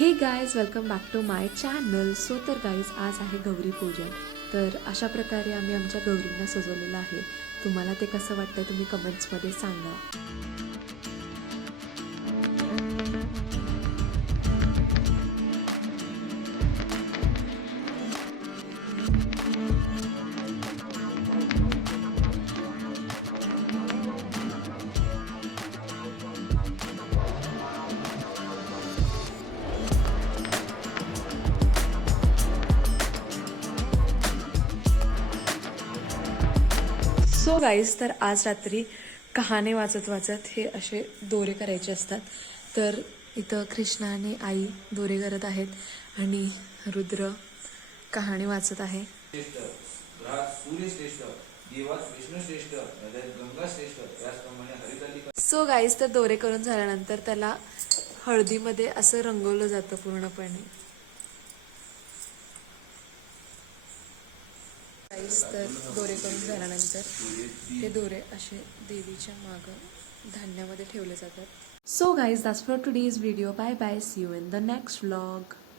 हे guys welcome back to my channel. तर guys आज आहे गौरी पूजन. तर अशा प्रकारे आम्ही आमच्या गौरींना सजवलेलं आहे. तुम्हाला ते कसं वाटतंय तुम्ही कमेंट्समध्ये सांगा. सो गाईज तर आज रात्री कहाणी वाचत वाचत हे असे दोरे करायचे असतात. तर इथं कृष्णा आणि आई दोरे करत आहेत आणि रुद्र कहाणी वाचत आहे. सो गाईज तर दोरे करून झाल्यानंतर त्याला हळदीमध्ये असं रंगवलं जातं पूर्णपणे. तर दोरे करून झाल्यानंतर हे दोरे असे देवीच्या मागं धान्यामध्ये ठेवले जातात. So guys that's for today's video. Bye bye. See you in the next vlog.